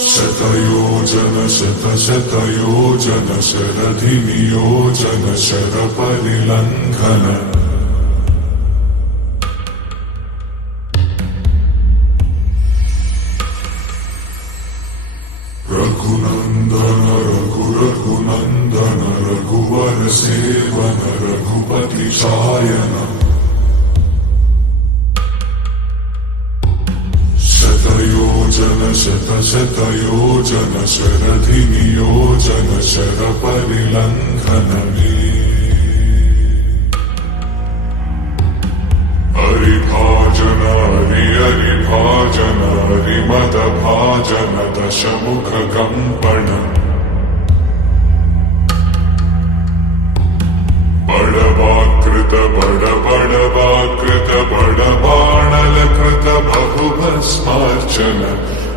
शतयोजन शतशतयोजन शरधिनियोजन शरपरिलङ्घन रघुनन्दन रघुनन्दन रघुवर seven Raghupati Shayan शतयोजन शतशतयोजन शरधिनियोजन शरपरिलङ्घन हरिभाजन हरिभाजन हरिमदभाजन दशमुख कंपन बड़वाकृत बड़वाकृत बड़बाणलकृत बहुभस्मार्चन